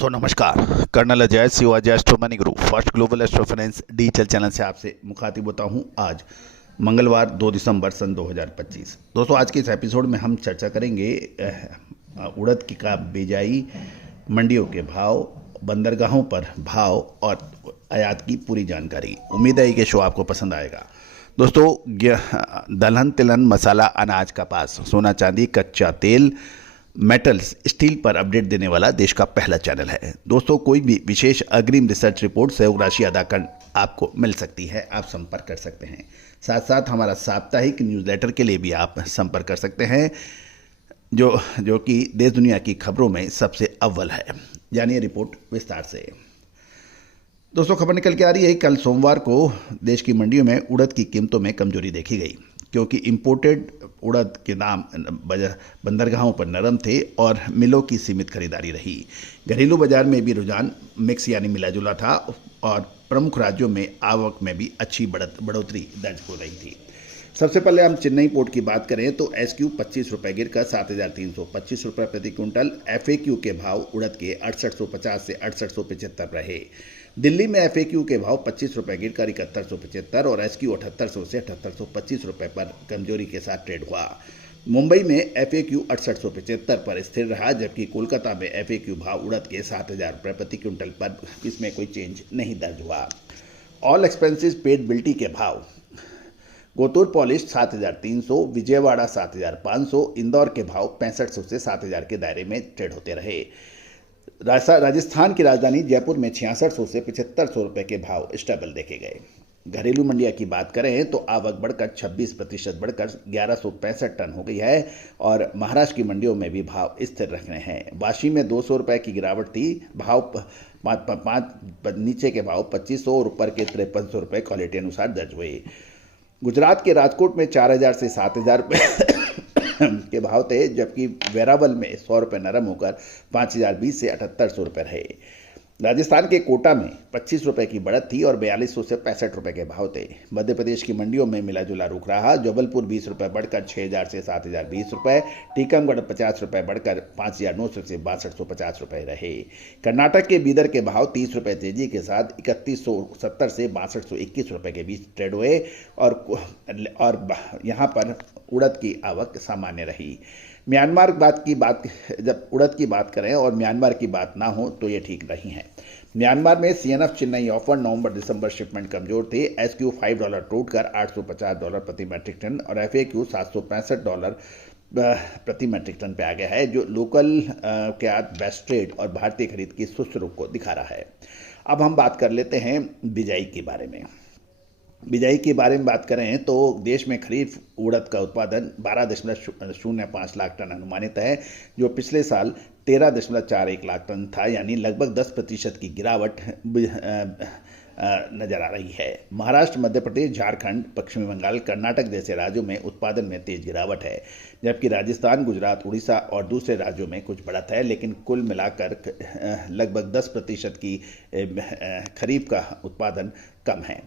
दोस्तों नमस्कार। Colonel Ajay Shivaji astro money group first global astro finance digital channel से आपसे मुखातिब होता हूं। आज मंगलवार 2 दिसंबर सन 2025। दोस्तों आज के इस एपिसोड में हम चर्चा करेंगे उड़द की का बिजाई, मंडियों के भाव, बंदरगाहों पर भाव और आयात की पूरी जानकारी। उम्मीद है कि शो आपको पसंद आएगा। दोस्तों दलहन, तिलहन, मसाला, अनाज, कपास, सोना चांदी, कच्चा तेल, मेटल्स, स्टील पर अपडेट देने वाला देश का पहला चैनल है। दोस्तों कोई भी विशेष अग्रिम रिसर्च रिपोर्ट सहयोग राशि अदा कर आपको मिल सकती है। आप संपर्क कर सकते हैं। साथ साथ हमारा साप्ताहिक न्यूज़लेटर के लिए भी आप संपर्क कर सकते हैं, जो कि देश दुनिया की खबरों में सबसे अव्वल है। जानिए रिपोर्ट विस्तार से। दोस्तों खबर निकल के आ रही है, कल सोमवार को देश की मंडियों में उड़द की कीमतों में कमजोरी देखी गई, क्योंकि इंपोर्टेड उड़द के दाम बंदरगाहों पर नरम थे और मिलों की सीमित खरीदारी रही। घरेलू बाजार में भी रुझान मिक्स यानी मिला जुला था और प्रमुख राज्यों में आवक में भी अच्छी बढ़ोतरी दर्ज हो रही थी। सबसे पहले हम चेन्नई पोर्ट की बात करें तो SQ 25 रुपये गिरकर 7,325 रुपये प्रति क्विंटल। FAQ के भाव उड़द के 6850 से 6875 रहे। दिल्ली में FAQ के भाव 25 रुपये गिरकर 7175 और SQ 7800 से 7825 रुपये पर कमजोरी के साथ ट्रेड हुआ। मुंबई में FAQ 6875 पर स्थिर रहा, जबकि कोलकाता में FAQ भाव उड़द के 7,000 रुपये प्रति क्विंटल पर इसमें कोई चेंज नहीं दर्ज हुआ। ऑल एक्सपेंसेस पेड बिल्टी के भाव गोतुर पॉलिश 7,300, विजयवाड़ा 7,500, इंदौर के भाव 6500 से 7,000 के दायरे में ट्रेड होते रहे। राजस्थान की राजधानी जयपुर में 6600 से 7500 रुपये के भाव स्टेबल देखे गए। घरेलू मंडिया की बात करें तो आवक बढ़कर 26% बढ़कर 1165 टन हो गई है और महाराष्ट्र की मंडियों में भी भाव स्थिर रख रहे हैं। वाशी में 200 रुपये की गिरावट थी। भाव नीचे के भाव 2500 और ऊपर के 5300 रुपये क्वालिटी अनुसार दर्ज हुए। गुजरात के राजकोट में 4,000 से 7,000 रुपये के भाव थे, जबकि वेरावल में 100 रुपये नरम होकर 5,020 से 7,800 रुपये रहे। राजस्थान के कोटा में 25 रुपये की बढ़त थी और 4,200 से 65 रुपये के भाव थे। मध्य प्रदेश की मंडियों में मिला जुला रुख रहा। जबलपुर 20 रुपये बढ़कर 6,000 से 7,020 रुपये, टीकमगढ़ 50 रुपये बढ़कर 5,900 से 6,250 रुपये रहे। कर्नाटक के बीदर के भाव 30 रुपये तेजी के साथ 3,170 से 6,221 रुपये के बीच ट्रेड हुए और यहाँ पर उड़द की आवक सामान्य रही। म्यांमार जब उड़द की बात करें और म्यांमार की बात ना हो तो ये ठीक नहीं है। म्यांमार में CNF चेन्नई ऑफर नवंबर दिसंबर शिपमेंट कमजोर थे। SQ $5 टूटकर $850 प्रति मैट्रिक टन और FAQ $765 प्रति मैट्रिक टन पे आ गया है, जो लोकल के आज बेस्ट ट्रेड और भारतीय खरीद की सुस्त रुख को दिखा रहा है। अब हम बात कर लेते हैं बिजाई के बारे में। बिजाई के बारे में बात करें तो देश में खरीफ उड़द का उत्पादन 12.05 लाख टन अनुमानित है, जो पिछले साल 13.41 लाख टन था, यानी लगभग 10% की गिरावट नजर आ रही है। महाराष्ट्र, मध्य प्रदेश, झारखंड, पश्चिमी बंगाल, कर्नाटक जैसे राज्यों में उत्पादन में तेज गिरावट है, जबकि राजस्थान, गुजरात, उड़ीसा और दूसरे राज्यों में कुछ बढ़त है, लेकिन कुल मिलाकर लगभग 10% की खरीफ का उत्पादन कम है।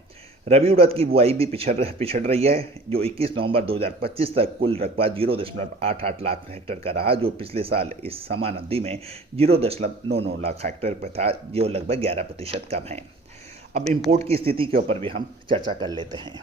रबी उड़द की बुआई भी पिछड़ रही है, जो 21 नवंबर 2025 तक कुल रकबा 0.88 लाख हेक्टेयर का रहा, जो पिछले साल इस समान अवधि में 0.99 लाख हेक्टेयर पर था, जो लगभग 11% कम है। अब इंपोर्ट की स्थिति के ऊपर भी हम चर्चा कर लेते हैं।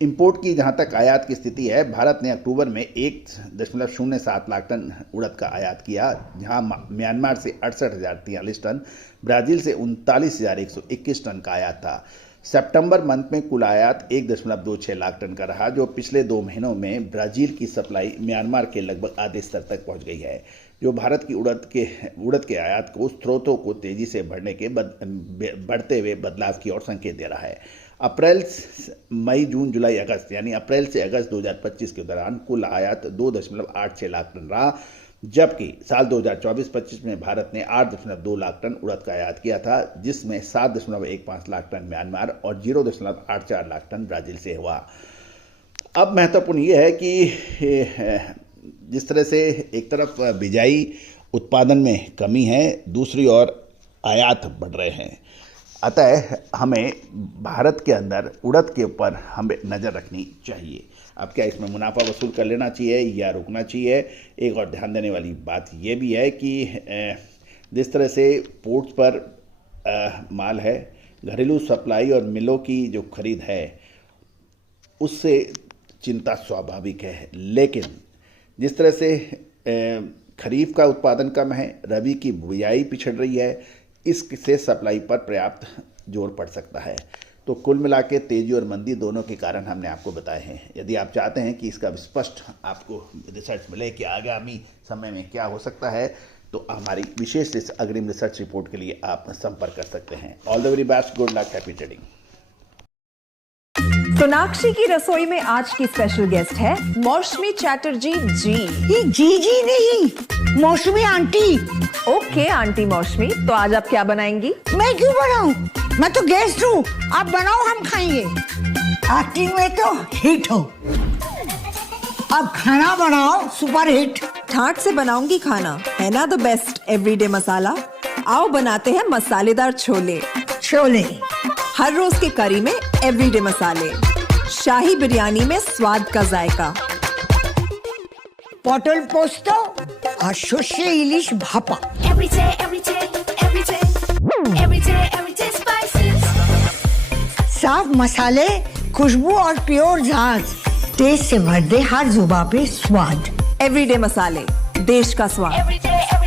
इंपोर्ट की जहां तक आयात की स्थिति है, भारत ने अक्टूबर में 1.07 लाख टन उड़द का आयात किया, जहां म्यांमार से 68,043 टन, ब्राज़ील से 39,121 टन का आयात था। सितंबर मंथ में कुल आयात 1.26 लाख टन का रहा, जो पिछले 2 महीनों में ब्राज़ील की सप्लाई म्यांमार के लगभग आधे स्तर तक पहुंच गई है, जो भारत की उड़द के आयात को स्रोतों को तेजी से बढ़ते हुए बदलाव की ओर संकेत दे रहा है। अप्रैल, मई, जून, जुलाई, अगस्त यानी अप्रैल से अगस्त 2025 के दौरान कुल आयात 2.86 लाख टन रहा, जबकि साल 2024-25 में भारत ने 8.2 लाख टन उड़द का आयात किया था, जिसमें 7.15 लाख टन म्यांमार और 0.84 लाख टन ब्राज़ील से हुआ। अब महत्वपूर्ण ये है कि जिस तरह से एक तरफ बिजाई उत्पादन में कमी है, दूसरी ओर आयात बढ़ रहे हैं, अतः हमें भारत के अंदर उड़द के ऊपर हमें नज़र रखनी चाहिए। अब क्या इसमें मुनाफा वसूल कर लेना चाहिए या रुकना चाहिए? एक और ध्यान देने वाली बात यह भी है कि जिस तरह से पोर्ट्स पर माल है, घरेलू सप्लाई और मिलों की जो खरीद है उससे चिंता स्वाभाविक है। लेकिन जिस तरह से खरीफ का उत्पादन कम है, रबी की बुआई पिछड़ रही है, इससे सप्लाई पर पर्याप्त जोर पड़ सकता है। तो कुल मिला के तेजी और मंदी दोनों के कारण हमने आपको बताए हैं। यदि आप चाहते हैं कि इसका स्पष्ट आपको रिसर्च मिले कि आगामी समय में क्या हो सकता है, तो हमारी विशेष अग्रिम रिसर्च रिपोर्ट के लिए आप संपर्क कर सकते हैं। All the very best, good luck, happy trading. Sonakshi की रसोई में आज की स्पेशल गेस्ट है मौसमी चैटर्जी जी। ये जी नहीं, मौसमी आंटी। ओके आंटी मौसमी, तो आज आप क्या बनाएंगी? मैं क्यों बनाऊं? मैं तो गेस्ट हूँ, आप बनाओ, हम खाएंगे। एक्टिंग में तो हिट हो, अब खाना बनाओ सुपर हिट। ठाट से बनाऊंगी खाना, है ना द बेस्ट एवरीडे मसाला। आओ बनाते हैं मसालेदार छोले। छोले हर रोज के करी में एवरीडे मसाले, शाही बिरयानी में स्वाद का जायका। पटल पोस्तो और शोषे इलिश भापा। साफ मसाले, खुशबू और प्योर झांझ, टेस्ट से भर दे हर जुबान पे स्वाद। एवरीडे मसाले, देश का स्वाद।